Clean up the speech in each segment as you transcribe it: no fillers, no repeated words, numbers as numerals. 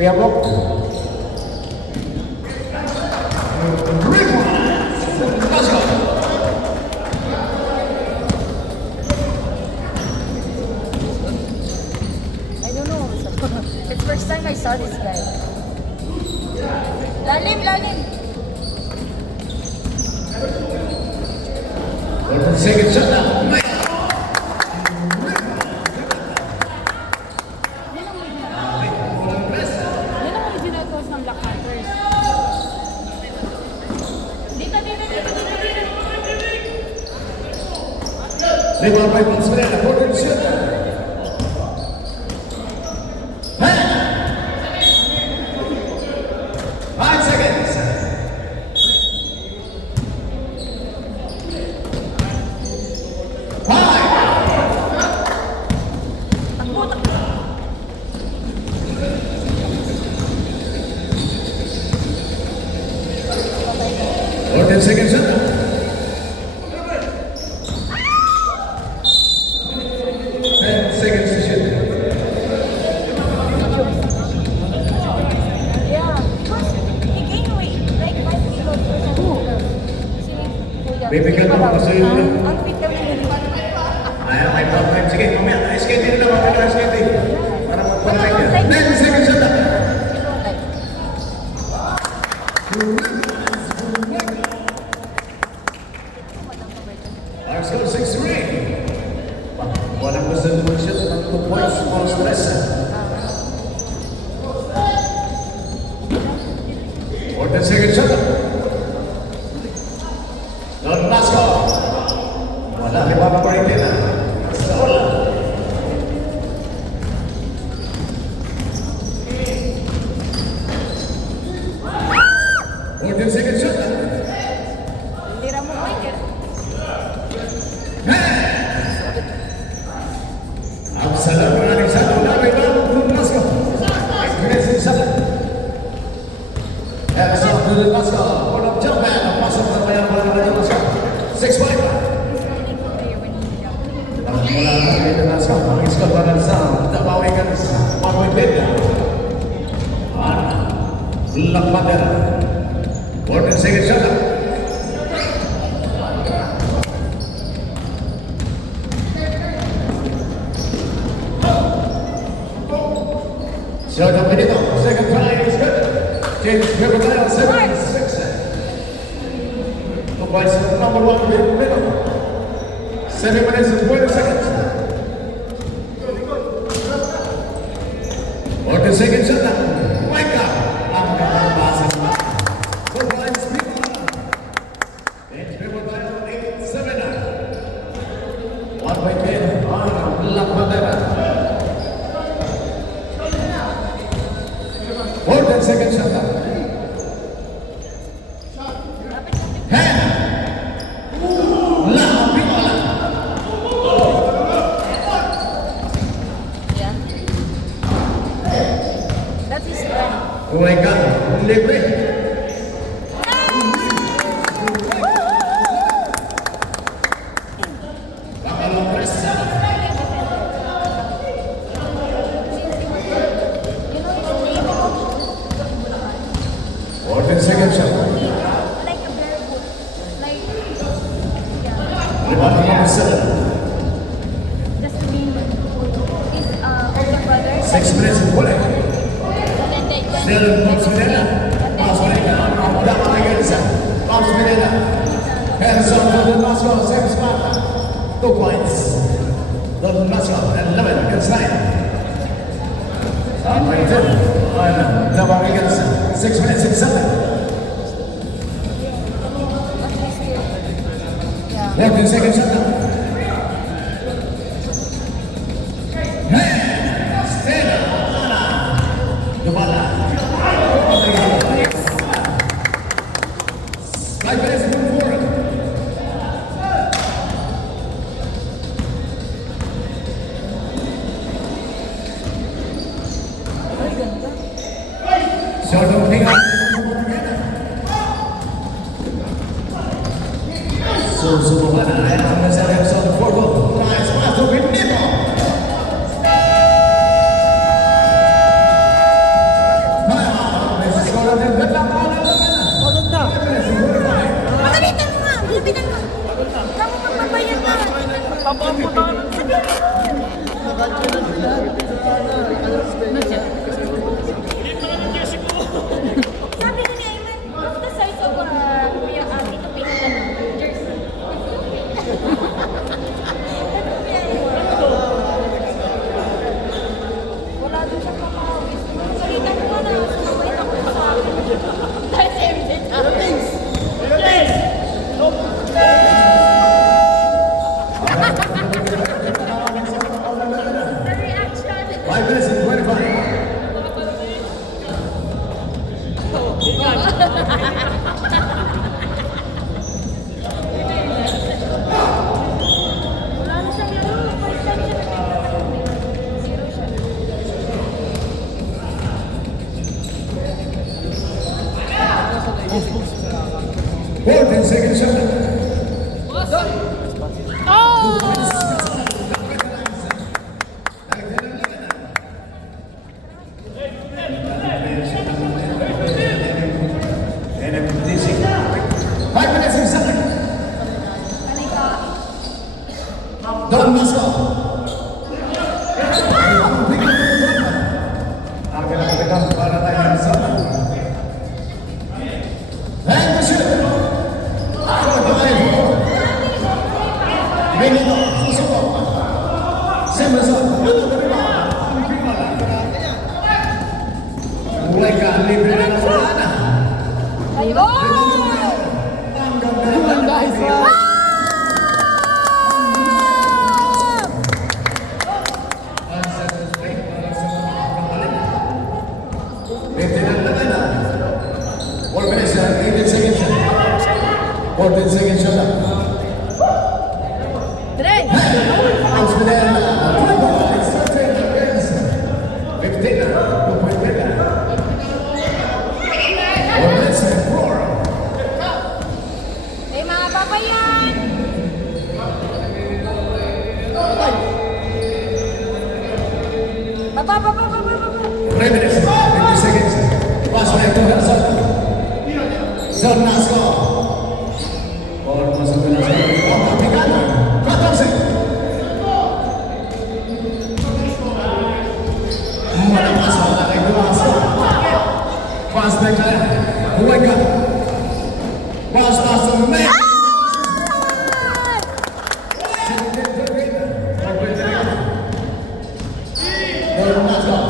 Kuya Bok. I don't know. It's first time I saw this guy. Lalim, lalim. Second shot now. Yan ang original cause ng Black Panthers. Dito. Lima by Poncerela, quarter shot. Five seconds. Quarter second shot. 10 seconds to shoot. Yeah. Because he gained weight. Like 5 kilos or something. Si Kuya. Bibigyan mo kasi yun. Ang fit daw niya. Ayaw, may problem. Sige, mamaya. Ice-skate din naman. Pero ice-skate din. Para magpapay niya. 10 seconds shot. Our score 6-3. Walang gusto naman siya ng 2 points for stress. 14 seconds shot. Don Blasco. Wala, lima pa rin din. Sa ola. Second shot. Hindi ra mo wicket. Absalom mengalami satu dari Don Blasco. Agresif saja. Don Blasco. Orang Jerman masuk ke dalam Don Blasco. 6-5. Bola dari Don Blasco. Mengskor pada Sam. Tak bawakan Marwin Benda. Lambat dia. 14 seconds shot. Shot up Benito. Second try is good. James Riverdale 7-6. 2 points number 1 Benito. 7 minutes and 20 seconds. 14 seconds shot. Wake up. Second shot. Yeah. That's his strength. Oh my God, libre. 6 minutes and 20. Still in Pops Medina. Pops Medina. Down against Pops Medina. Hands on to the Moscow, same spot. 2 points. The Moscow at 11 against 9. Double against 6 minutes and 7. 14 seconds shut down. Pagalitan mo nga! Lapitan mo! Kamu magbabayad na! Sabi ko niya, what's the size of Kuya Ami to pick the jersey? Wala doon siya papawis. Pagalitan mo na, sumabay ako sa akin. That's everything. The reaction. 5 minutes and 25. Wala na siyang laro. First time siya nagtitrap. Zero siya. Fourteen seconds shut down. Five minutes and 7. Don Moscow. Ang kinakatagang para tayo ng sama. And the shoot. Benito, susuko. Semerson. Mulai ka, libre na ng wala. Ayun! Nice one. Four minutes and 18 seconds. 14 seconds shut up. Dre! Pounds for them. 15. 2.5. 4 minutes and 4. Eh, mga papayan! Baba! 3 minutes, 50 seconds. Pass back to Herzog. Zernasco. Ball masuk ke Nasco. Oh, Picano. 14. Mana masalah itu Nasco. Pass back to Huega. Pass to Messi. Zernasco.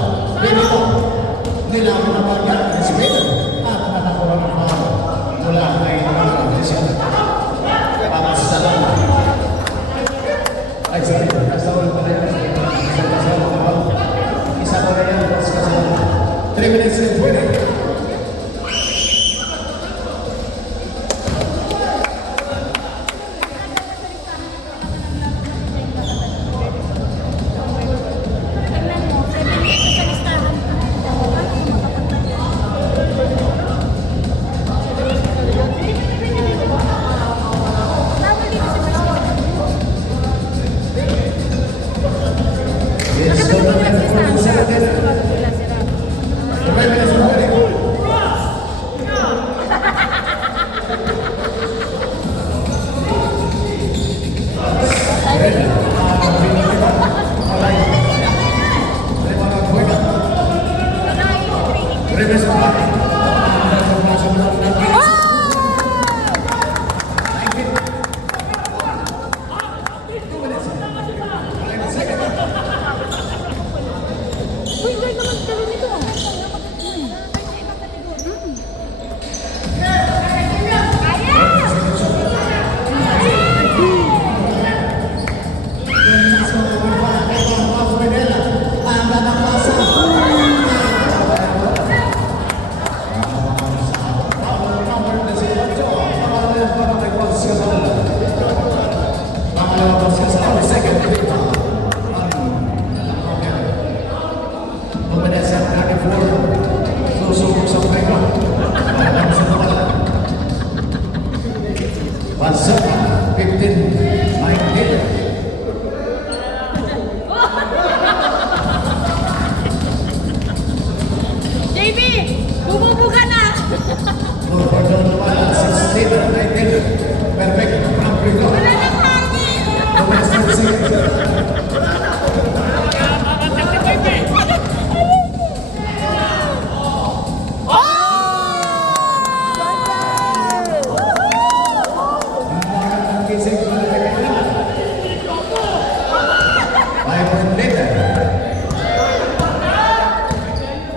point later.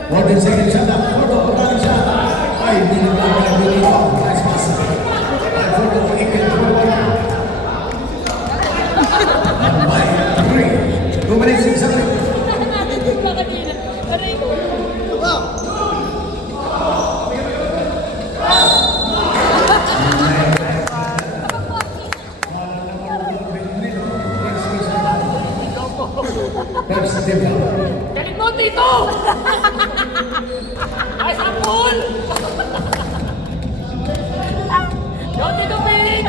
14 seconds shot up. Photo, running shot. Ay, hindi na lang ang dito. Nice pass. Ay, photo, ikin, photo. Up by 3. 2 minutes, 6 seconds. Galing mo, Tito! Ay, sampol! Yo, Tito Felix!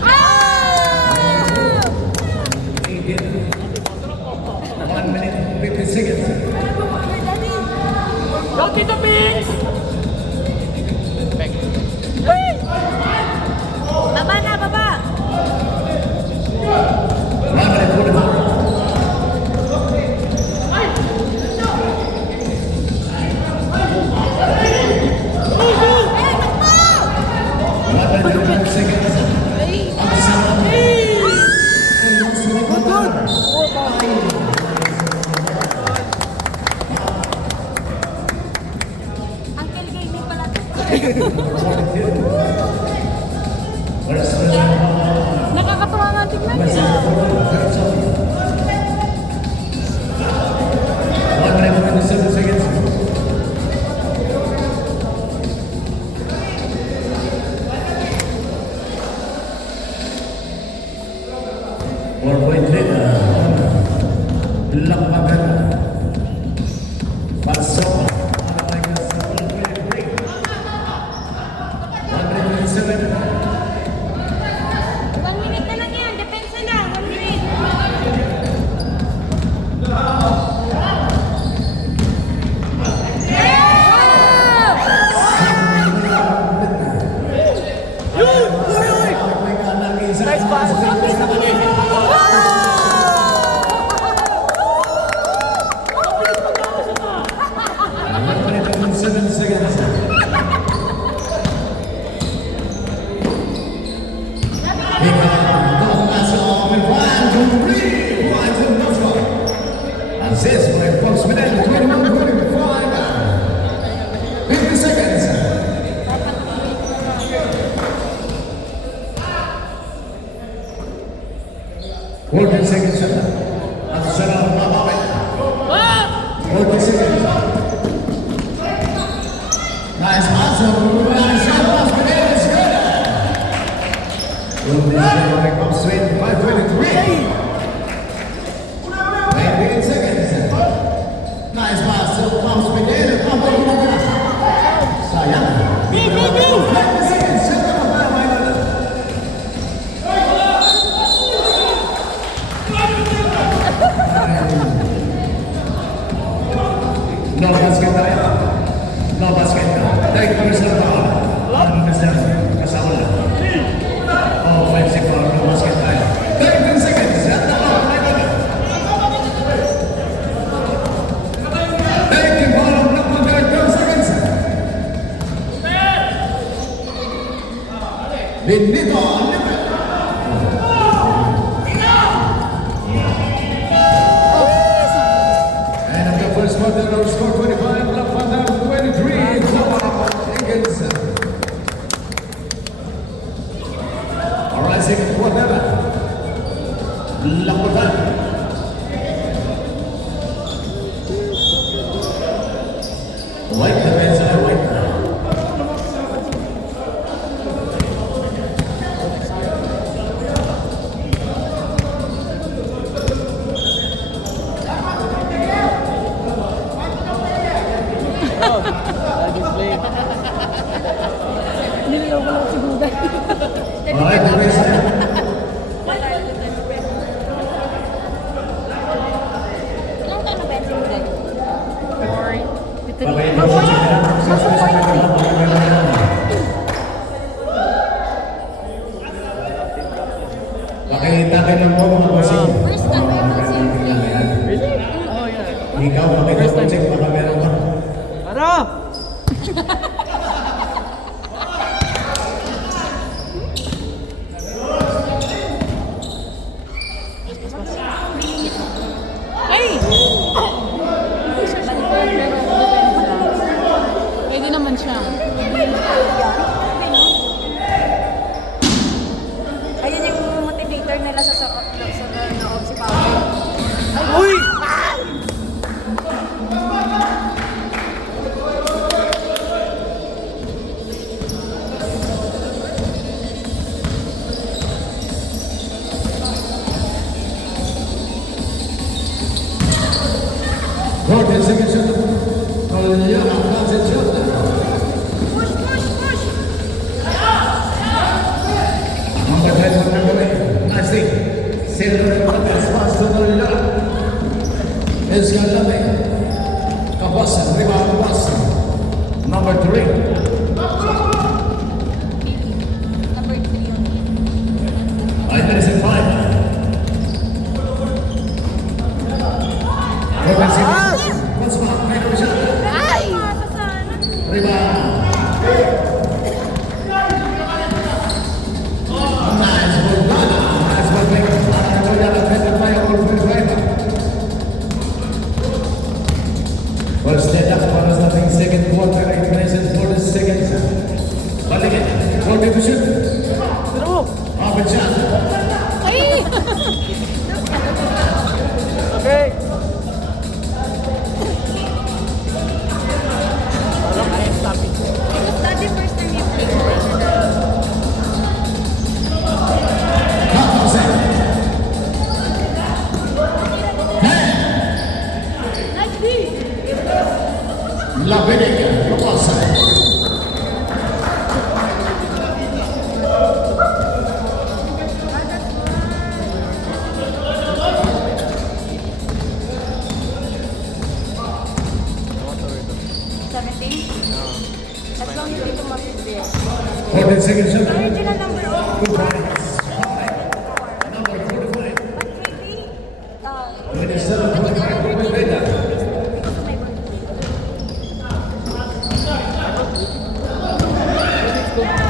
Ah! 1 minute, 50 seconds. Yo, Tito Felix! Baba na, baba! 1 minute, 44. Uncle Gaming pala. Nakakatuwa nga tingnan niya. One minute na lang yan. Depensa lang. 1 minute. Nice pass! Assist by Fox Minette, 21-25. 50 seconds. Fourteen seconds. At sa sarang mababay. 40 seconds. Nice pass. Nice pass. Minette is good. Will this be by Fox Minette, 5:23. 19 seconds. Nice pass. Fox Minette. Sayang. 50 seconds. Shut up, my brother. No basket tayo. No basket tayo. Take personal foul. Undeserved. Kasama lang. Offensive foul. No basket tayo. 13 seconds. At the ball. Taking ball. Block on 12 seconds. Benito. And of the first quarter, our score 25, La Fanta 23, Higgins. All right, second quarter, La Fanta. White defense, white. 14 seconds shot. Toliara does it shot. Push, push, push. Number 10 on number 8. Nice thing. Silver Lopez pass to Toliara. It's got nothing. Kawasan, rebound Kawasan. Number 3. Number 3 only. 5 minutes and 5. What's up? Make a shot. Ay! Sana. Rebound. Nice ball, Ghana. Nice ball, make it. Ghana, 25 over 25. First set up, 1-0, second quarter, 8 minutes and 40 seconds. Balik it. 40 to shoot. Half a shot. Ay! Okay. Parang I am stopping. Was that the first time you played? Half a second. Nice D! Labinig. Kawasan. As long as dito mapipil. 14 seconds shot. Original number of 2 points. Number 45. But maybe, 27 point back to Medina. because of my birthday.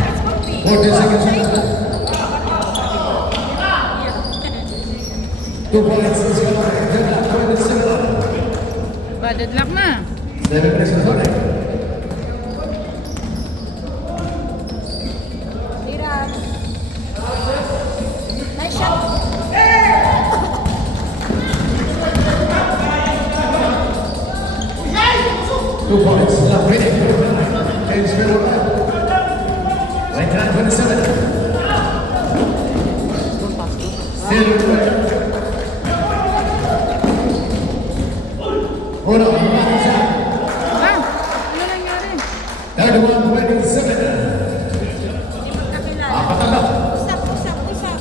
It's comfy. 40 seconds shot. 2 points. Let's go. 27. Badad luck na. 7 minutes and 40. Liran. Nice shot. 2 points. Labinig. James Miller. 29-27. Still hold on. Ah! Ano nangyari? 31-27. Hindi magkakilala. Patalo. Usap, usap, usap.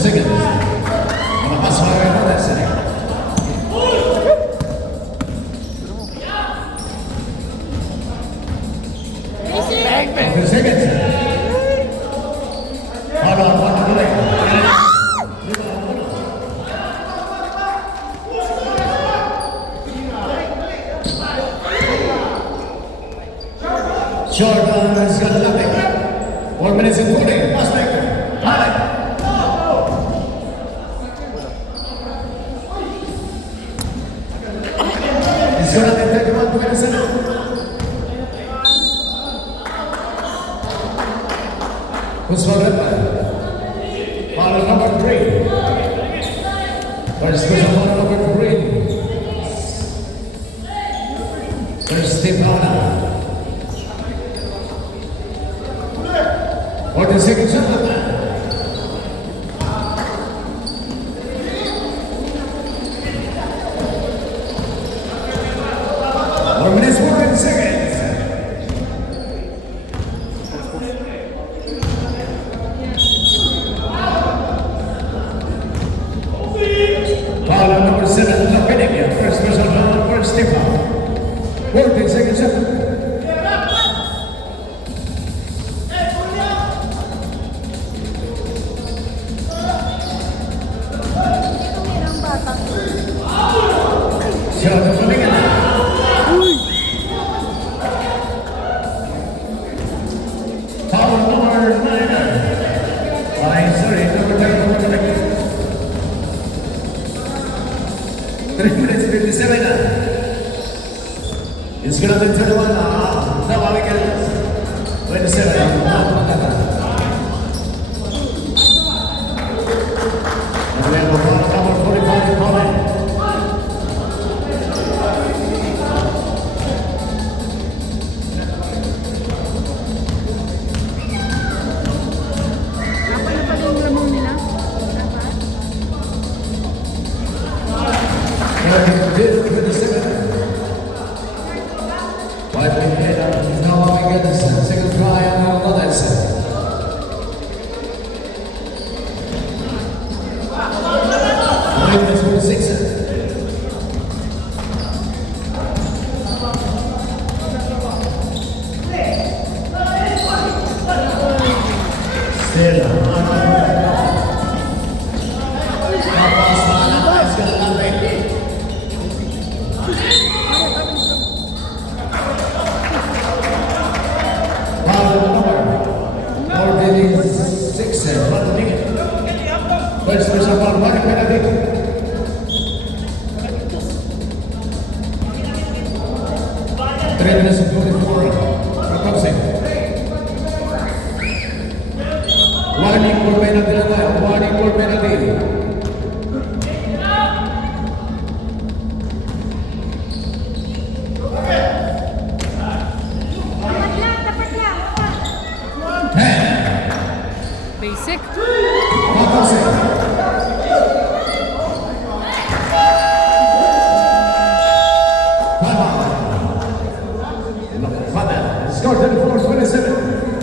Seconds. Malakas pa rin natin sa Bang, bang. 10 seconds. Hold on, one to play. Short on has got nothing. 1 minute and 40. Pass back. Highlight. It's gonna be 31-27. Usman Redman. Foul number 3. First person foul number 3. There's Steve Hanna. 40 seconds shot. One minute, 14 seconds. Foul number 7, Lapinig. First person foul number Steve Hanna. 14 seconds shot. Ito merang batang. Shot of Lapinig. Foul number 9. Sorry, number 9. 3 minutes 57. It's gonna be 31 now. Now I get 27. And then we'll follow number 45 comment. White Pineda is now up against the second try on another set. Minus 46. First person for one penalty. 3 minutes and 24. Recoxing. One equal penalty na tayo. One equal penalty. Dapat lang. Basic. Recoxing. Score 34-27.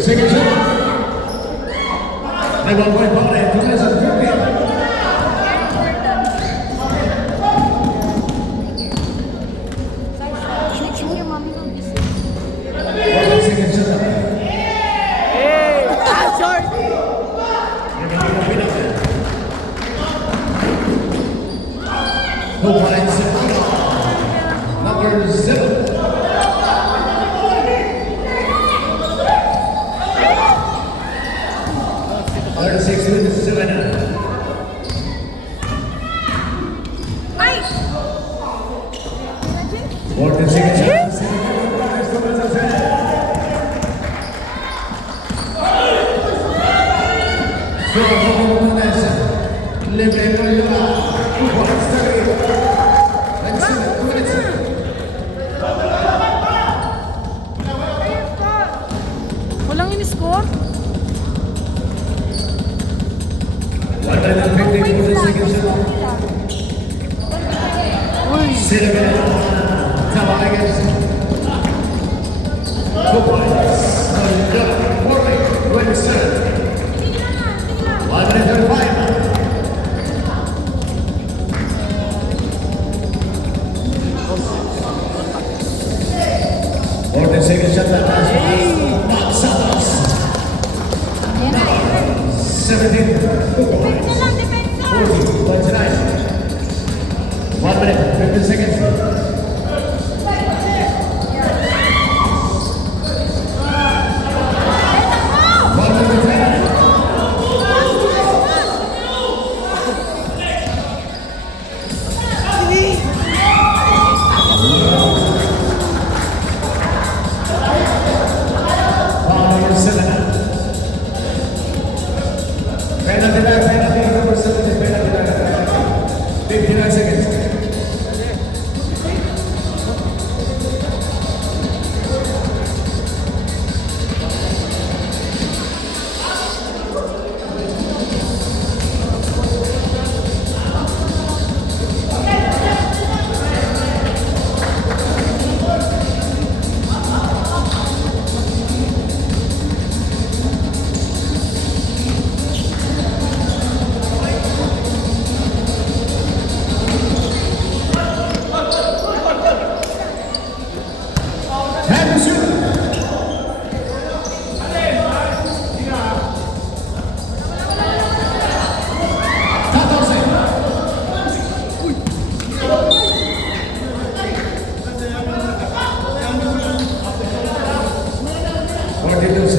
Second shot. They will win ball at 2 minutes and 15. Sige, mami ko. Second shot. Hey! Short! No points. Number 0. Six minutes to win. Nice! 46 seconds. Walang in-score? Uy! Second shot that last Bob Santos. 17. Depensa lang, depensa! 49. 1 minute, 15 seconds.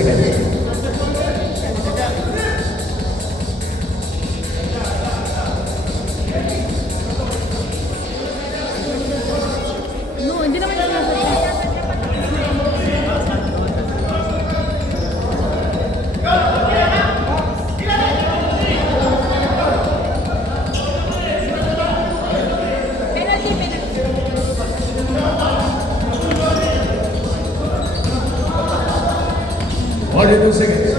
seconds. No, hindi naman yung sinasabi. 42 seconds.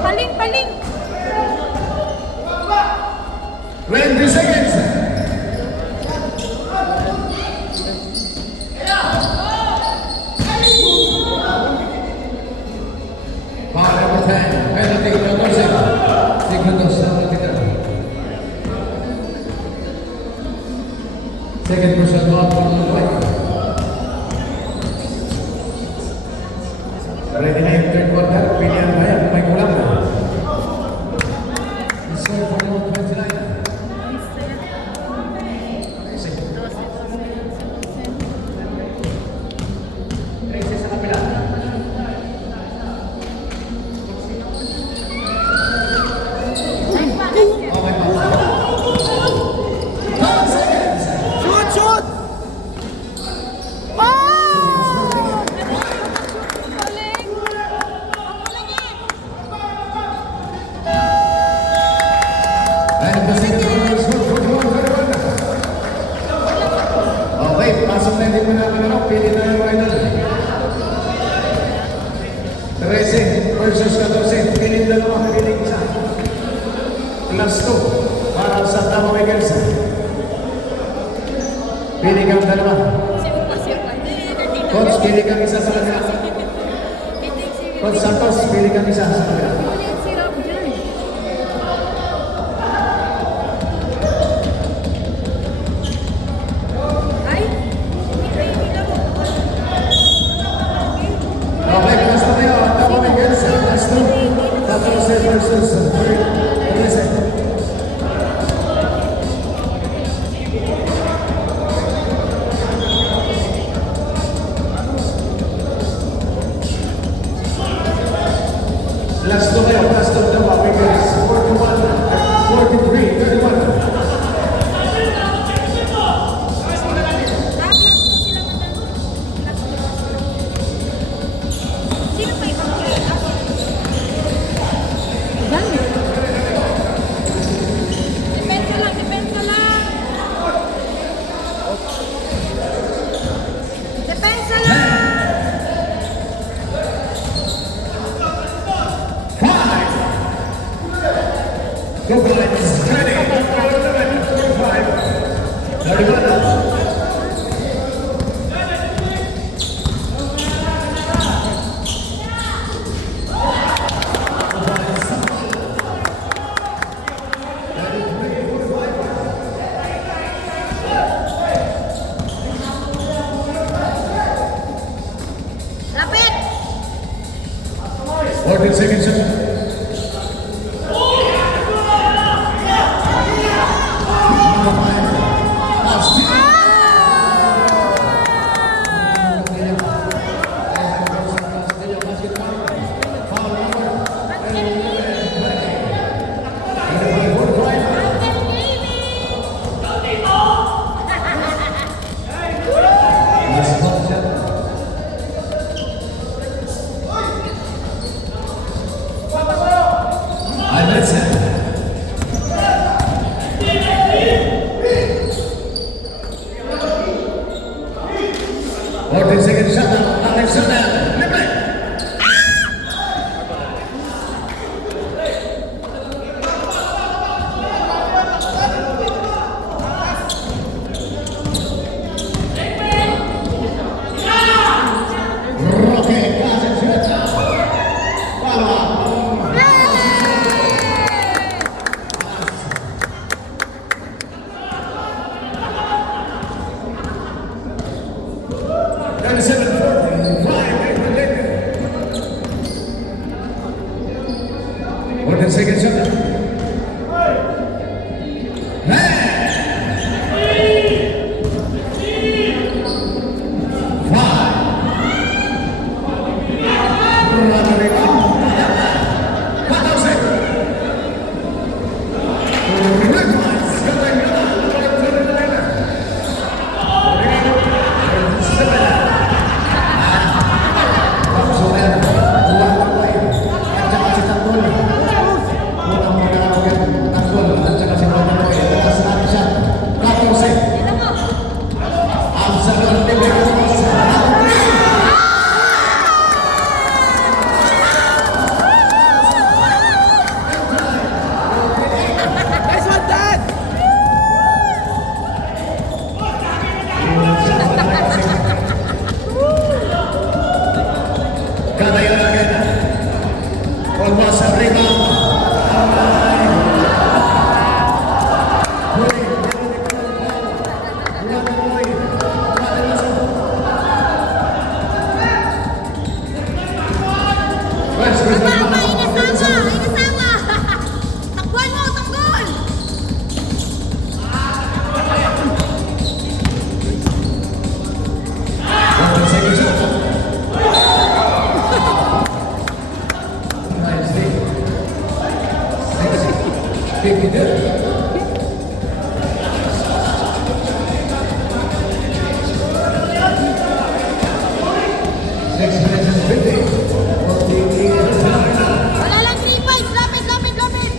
Paling, paling! 20 seconds. Foul number 10. Penalty, 14 segundos na natitira. Second person ball for the fight. Ready na yung third quarter. Pilihan ba yan? May kulang na. Sir, for number 29. Sa kapila. Okay pa. 10 seconds. Shoot, shoot! Oh! Paling! And the second one is good for 41. Okay, pasok na hindi mo na ano, pili na yung final. 13 versus 14. Piling dalawa, piling isa. Plus 2 para sa Tama Miguelsa. Pili kang dalawa. Coach, pili kang isa sa kanila. Coach Santos, pili kang isa sa kanila. Sirap dyan. Ay! Okay, plus 2 tayo. Tama Miguelsa, plus 2. 14 versus 13. Plus 2 tayo, plus 2 Tama Miguelsa. 41, 43, 31. Sino pa ibang Dami. Depensa lang, depensa lang. Depensa lang. 5. Go Lions, ready. 45. 31. Lapit. 14 seconds. Next minute is 50. Wala lang 3 points. Lapit, lapit, lapit.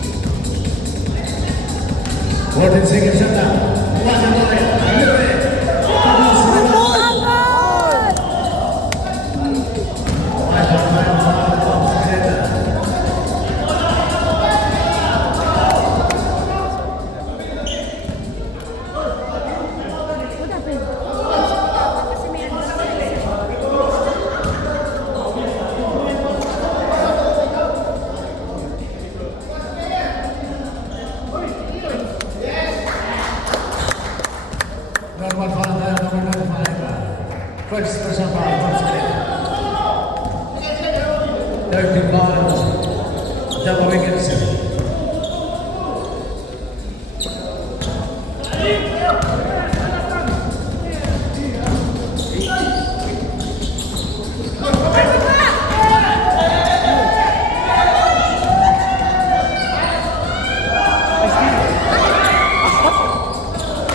14 seconds shut down. One and one. What happened? Kasi may ano sa isa. Number 5, number 95. First person foul, first minute. 30 points. Double wickets.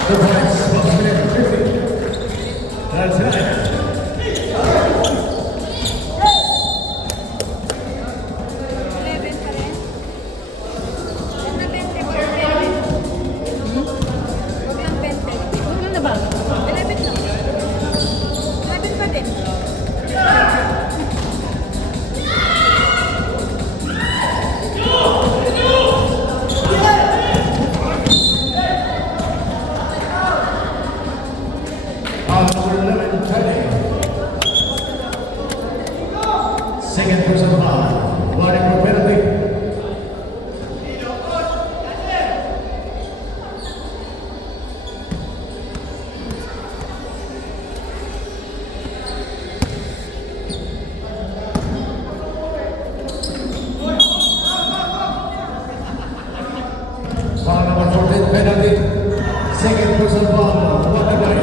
The points, first minute, 50. That's it. 11 pa rin. Huwag na 20, huwag na 20. Huwag lang 20. Huwag lang na ba? 11 lang. 11 pa din. Number 11, 30. Second person foul. Warning for penalty. Foul number 14, penalty. Second person foul. What a guy.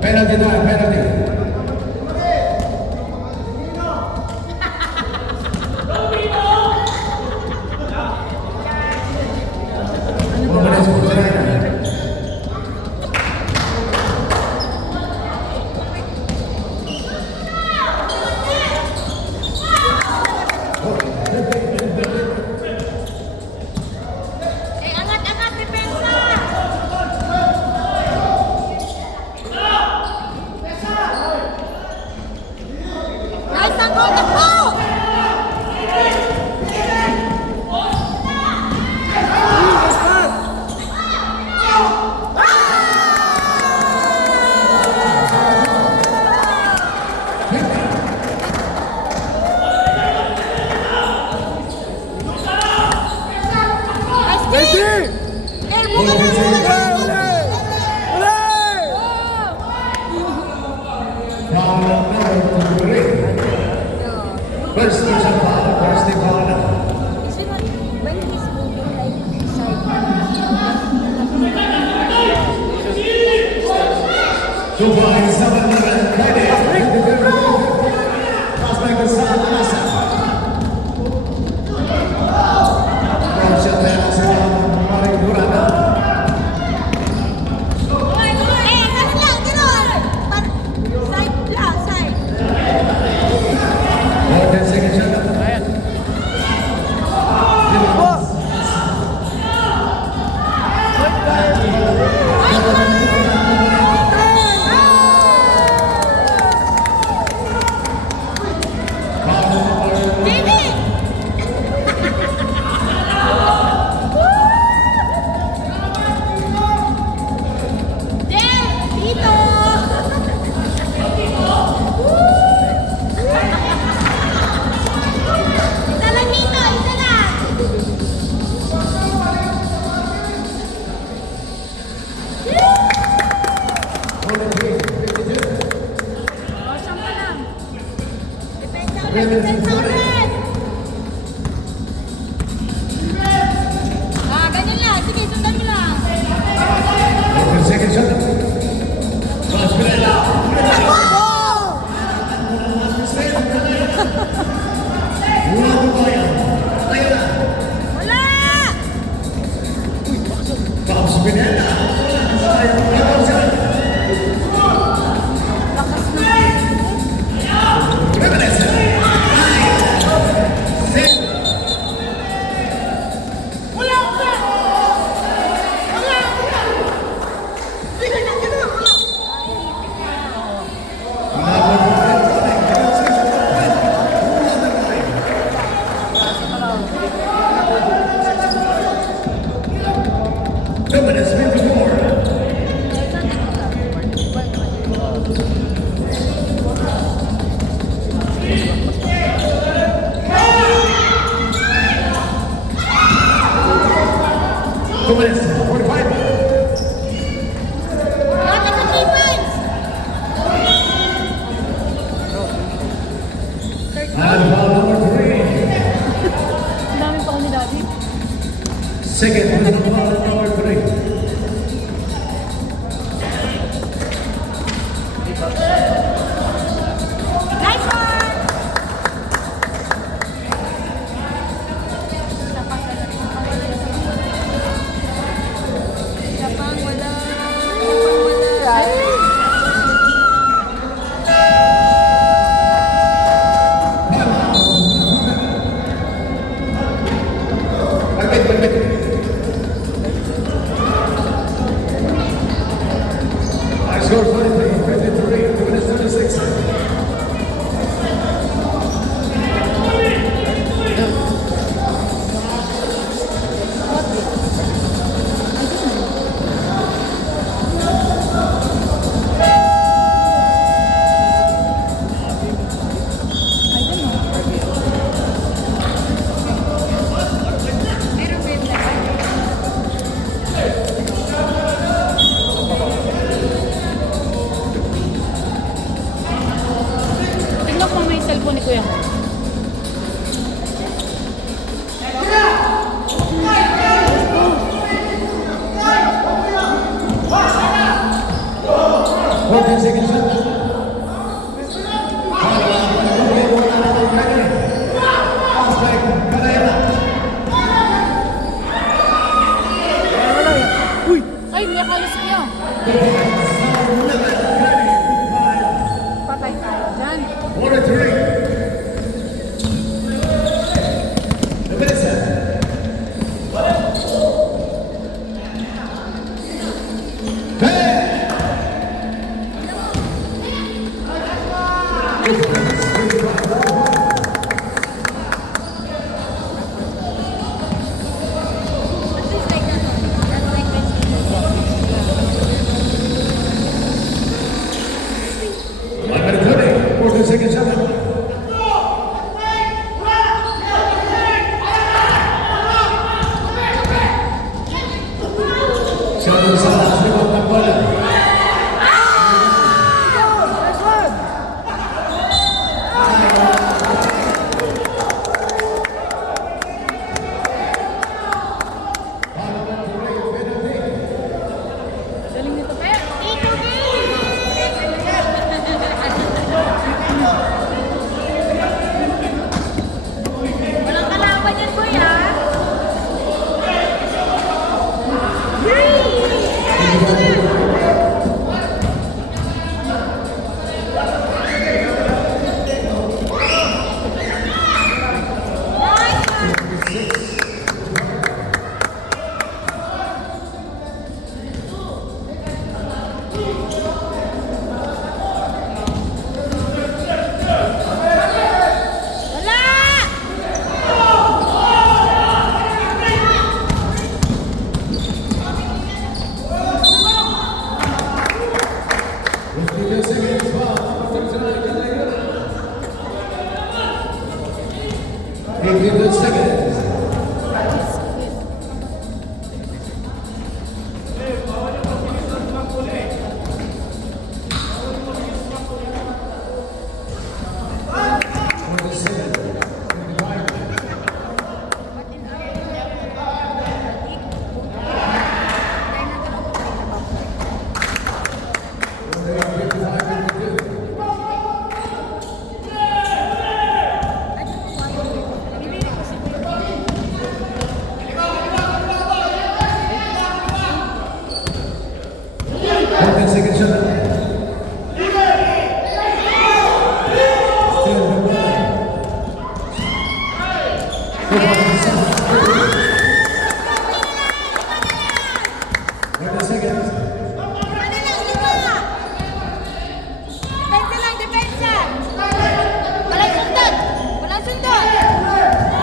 Penalty time, penalty. One minute for China. Angat, angat, depensa! Nice ang goal, takbo! Nice game! Eh, buka na, buka na! Foul number 3. First person foul, first team foul now. Is it not when he's moving like side? Two points, number 11, Friday. Pass back to Sam Alasa. From Chanel, Sam Mario Durana. Eh, ganun lang, ganun! Side lang, side. 14 seconds shut down. David! Del, dito! Isa lang dito, isa lang! O, siyang ka lang. Depensa ulit, depensa ulit! Ganyan lang. Sige, sundan mo lang. 14 seconds shut down. First minute. Wala! Pops Pineda. 2 minutes, 45. Bakit sa 3 points? And ball number 3. Ang dami pa ko ni Daddy. Second ball number 3. Nice one! Isa pang wala. Ay! Wait. I scored 53, 2 minutes, 36. I don't know. Meron ba yung black? Tignan ko may cellphone ni Kuya. Fourteen seconds left. Uy! Ay, may kalas niya. Patay tayo dyan. 43. The minutes left. At least like that. That's like 20. 1 minute 20. 14 seconds left. Satu salah, lewat bola. Galing nito. Ito walang kalaban yan, kuya. Wala! 52 seconds. 52 seconds.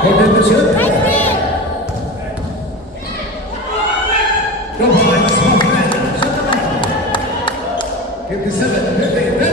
Golden to shoot. Nice team! Go points. 57, 50.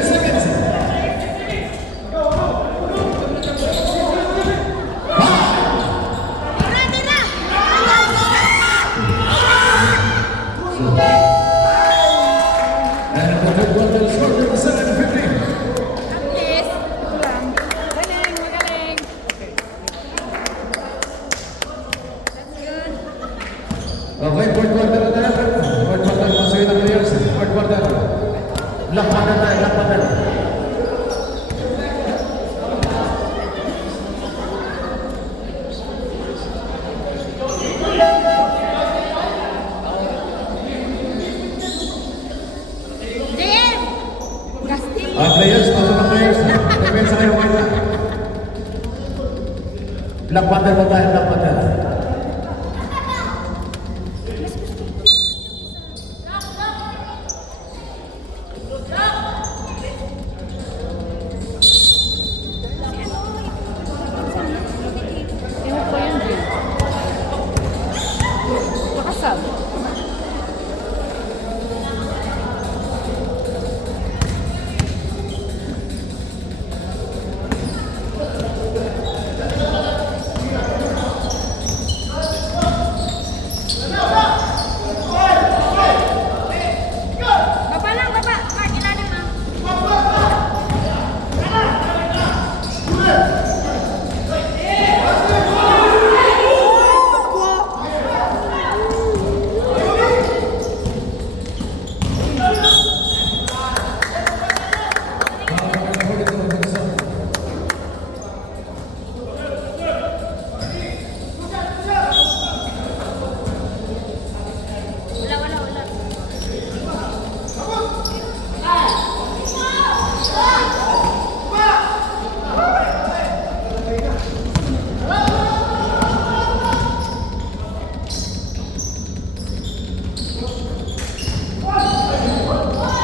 Players, pasok na players. Depensa kayo kayo. Black Panther mo tayo, Black Panther. Ewan ko yan, Jill. Nakasab. Baba lang, baba. Mark, ilalim na. Wala, wala, wala.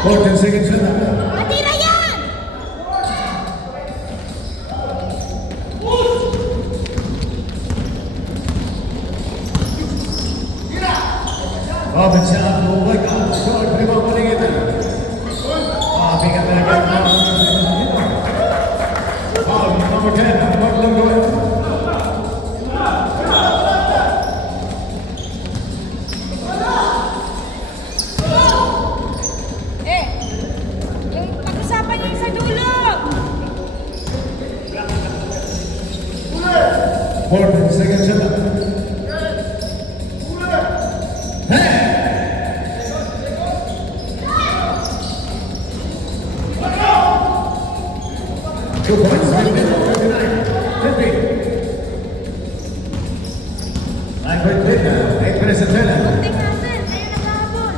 Fourteen seconds na. Matira yan! Robin siya ang bumay ka. Short, limang paligid. Bigat na agad. Foul, number 10. Mark Langgoy. Eh, yung pag-usapan niyo sa dulo. 14 seconds na. Two points. 59. 50. 9.10. 8 minutes and 10. Konting natin, kayo naghahabol.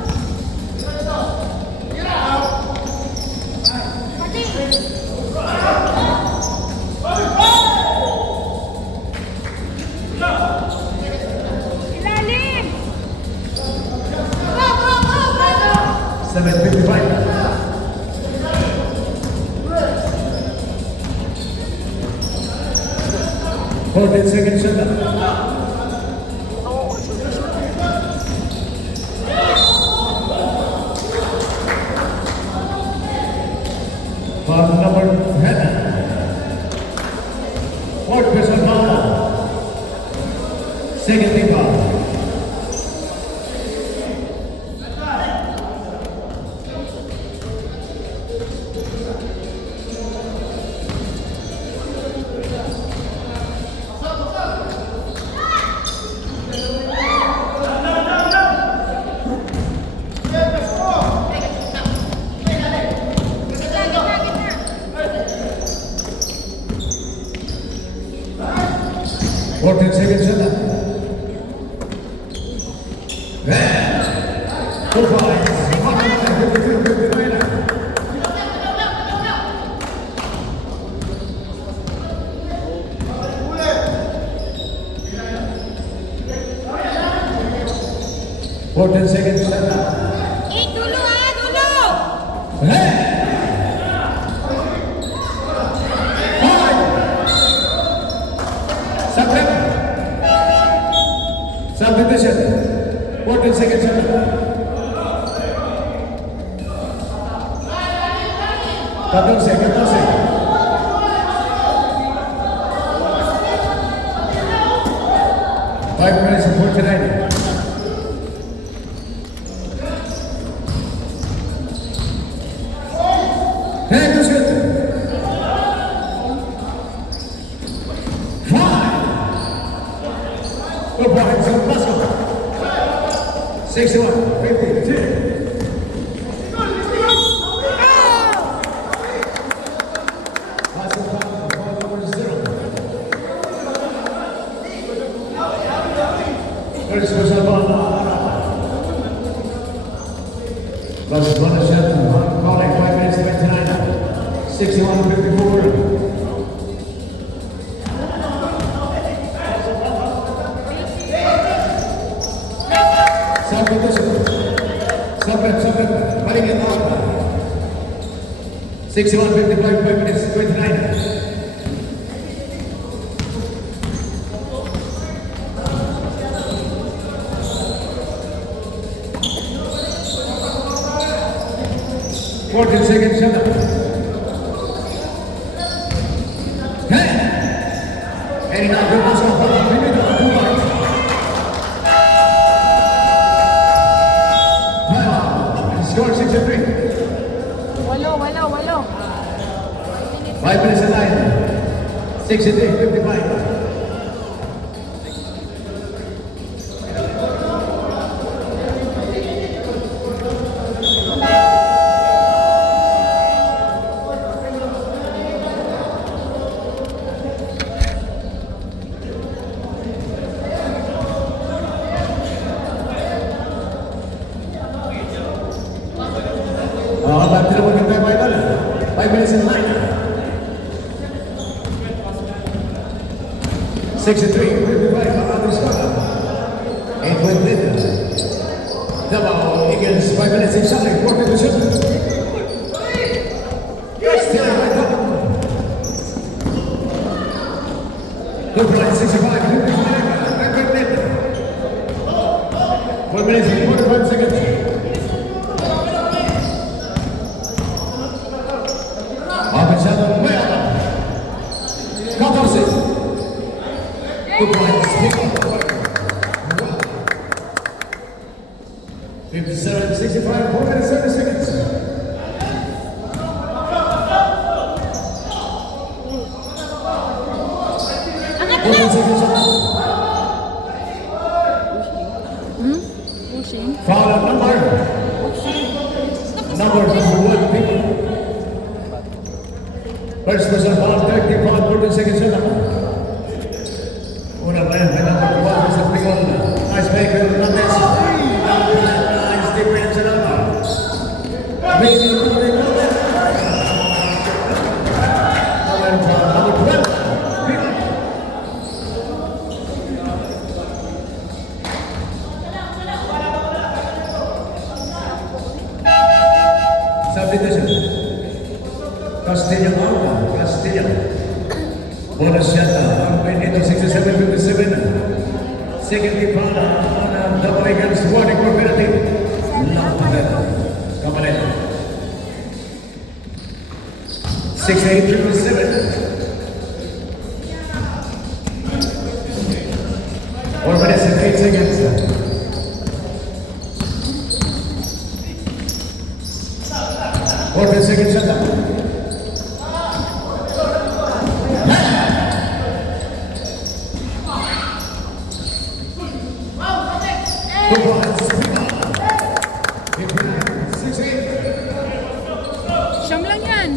Pati. Ilalim. 7:55. Fourteen seconds na. Foul number 10. Fourth person foul. Second team foul. Gitna, gitna, gitna. 14 seconds na. Two points. 52-59. Fourteen seconds na. Eh, dulo ha, dulo. Substitution. 14 seconds na. 14. Five minutes and 49. Hey, that's good. 5. 4 points. Let's go. 61, 52. First was up on Plus one shot, calling 5 minutes to 29. 61-54. Sabret, paligid mo. 61-55, 5 minutes, 29. Fourteen seconds shut up. Hey! And now good pass off. Score 63. Walo. 5 minutes and 9. 63-55. Tidak mungkin 5 minutes and 9. 63-55 on the score. 8 point lead. Davao Eagles 5 minutes exactly. 4 to 7. Still right up. 2.65. 4 minutes and 45 seconds. Avanzado Nueva. 14. 2 points. 57-65. 4 minutes 30 seconds. Pushing. Foul number 1, people. First person foul, 30 foul, 14 seconds na lang. Una pa yan, may number 1 sa Picol. Nice maker, Hernandez. Nice difference na lang. Maybe moving on there. Number 12, Picol. Substitution. Castilla Alba, Castilla. Bonus shot, 67-57. Second keep on double against warning for penalty. Camarena. 68-57. 4 minutes and 8 seconds. 14 seconds shut up. 2 points. 6-8. Siyam lang yan.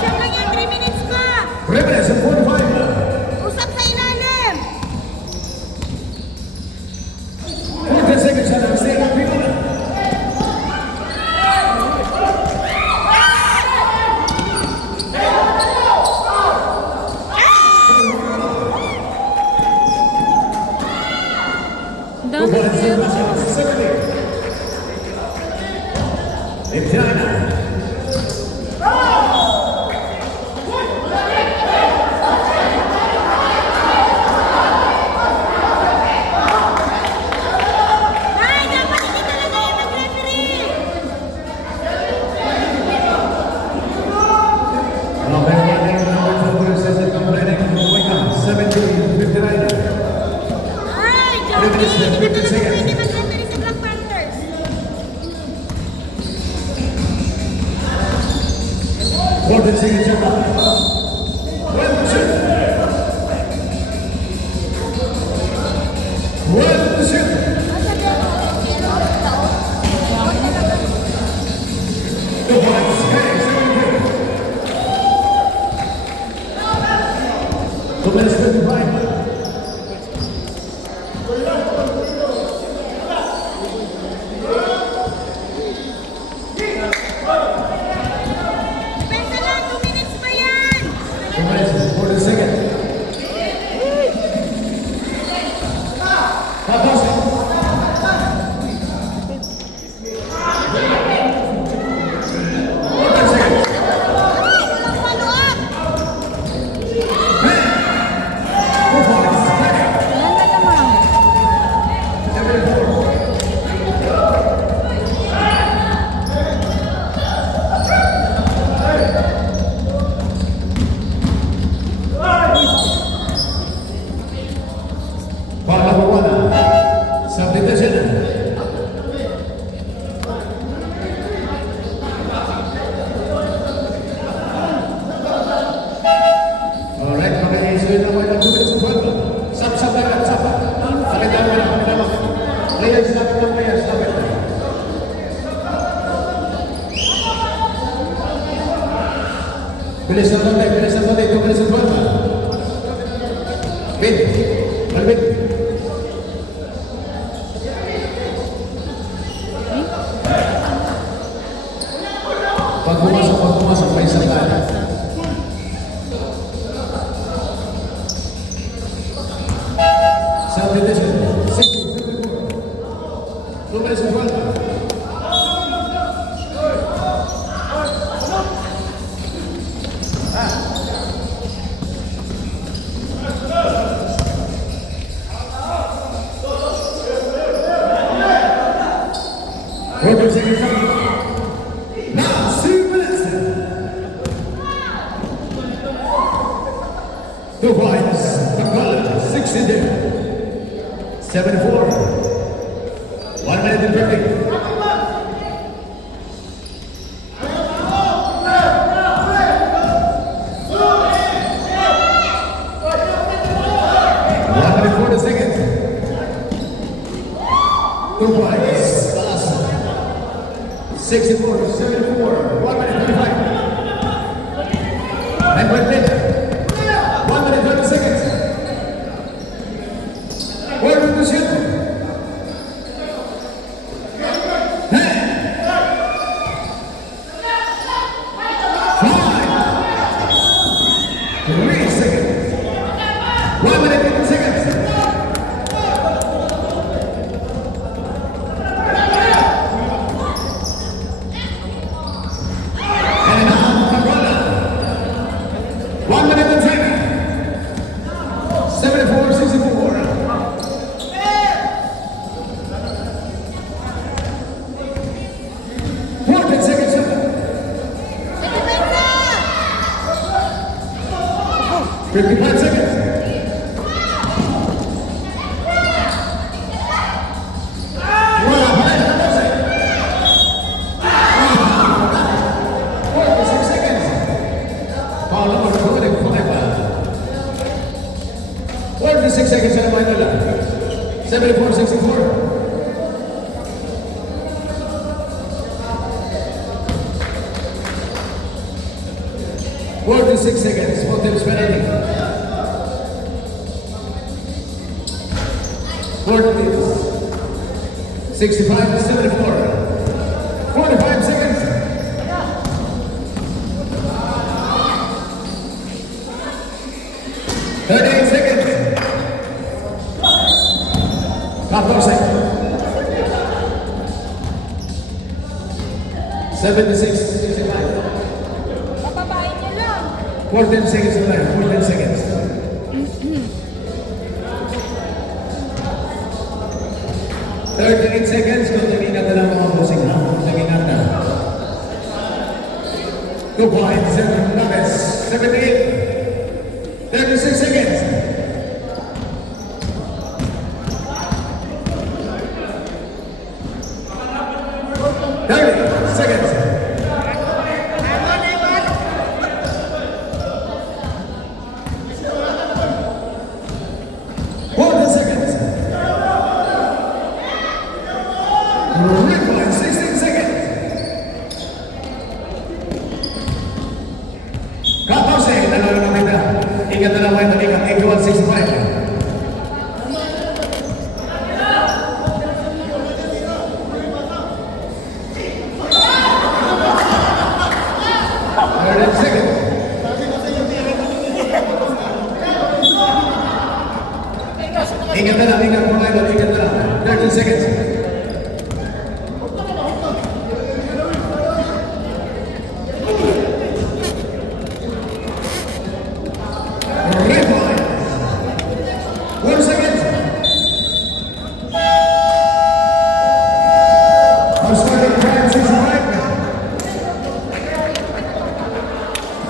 Siyam lang yan, 3 minutes pa. 3 minutes and 45. Usap sa ilalim. 14 seconds shut up. Stay up, people. Dami zero. Indiana. Ay, dapat hindi talaga yung mag-referee. Ay, Johnny, hindi ka talaga pwede mag-referee sa Black Panthers. 14 seconds shut up. 1 shoot. 1 shoot. Two points. Hey, 7-2. 2 minutes 55. Pensa lang, 2 minutes pa 2 minutes, 40 seconds. 14. Yan na lamang. Para Buwana, subdivision. Alright, mag-i-issue naman ng 2 minutes of 12. Sap-sap na lang, sap. Palitan mo lang, palitan mo. Players, stop lang, players, stop it. Bilis na konti, bilis na konti, 2 minutes of 12. Bid, malbid. Pag pumasok, may isang tayo. Subdivision, 60, 54. 2 minutes of 12. Robert seconds up. Now, 2 minutes. 2 points. Takala, 62. 74. 1 minute and 50. Seconds. 2 points. Last. 64, 74, 1 minute 35. And one minute. 1 minute 30 seconds. Where will you shoot? 3 seconds. 1 minute 50 seconds. And now, Takala. 1 minute and 10. 74, 64. 14 seconds. 55 seconds. Wala pa rin, tapos eh. 46 seconds. Paolo, magkakulik, kumay pa. 46 seconds na naman nila. 74, 64. 46 seconds, what tips penalty? 40, 65 to 74. 45 seconds. 38 seconds. 14. 76, 65. Papabain niyo lang. 14 seconds to life, 14 seconds. 38 seconds, kung nag-ingat na lang mga bossing ha. Nag-ingat na. 2 points, 7 nuggets, 78. 36 seconds. 30 seconds. 40 seconds. 16 seconds. 14, dalawa na kita. Ingat na lang kayo, ingat. 81, 65.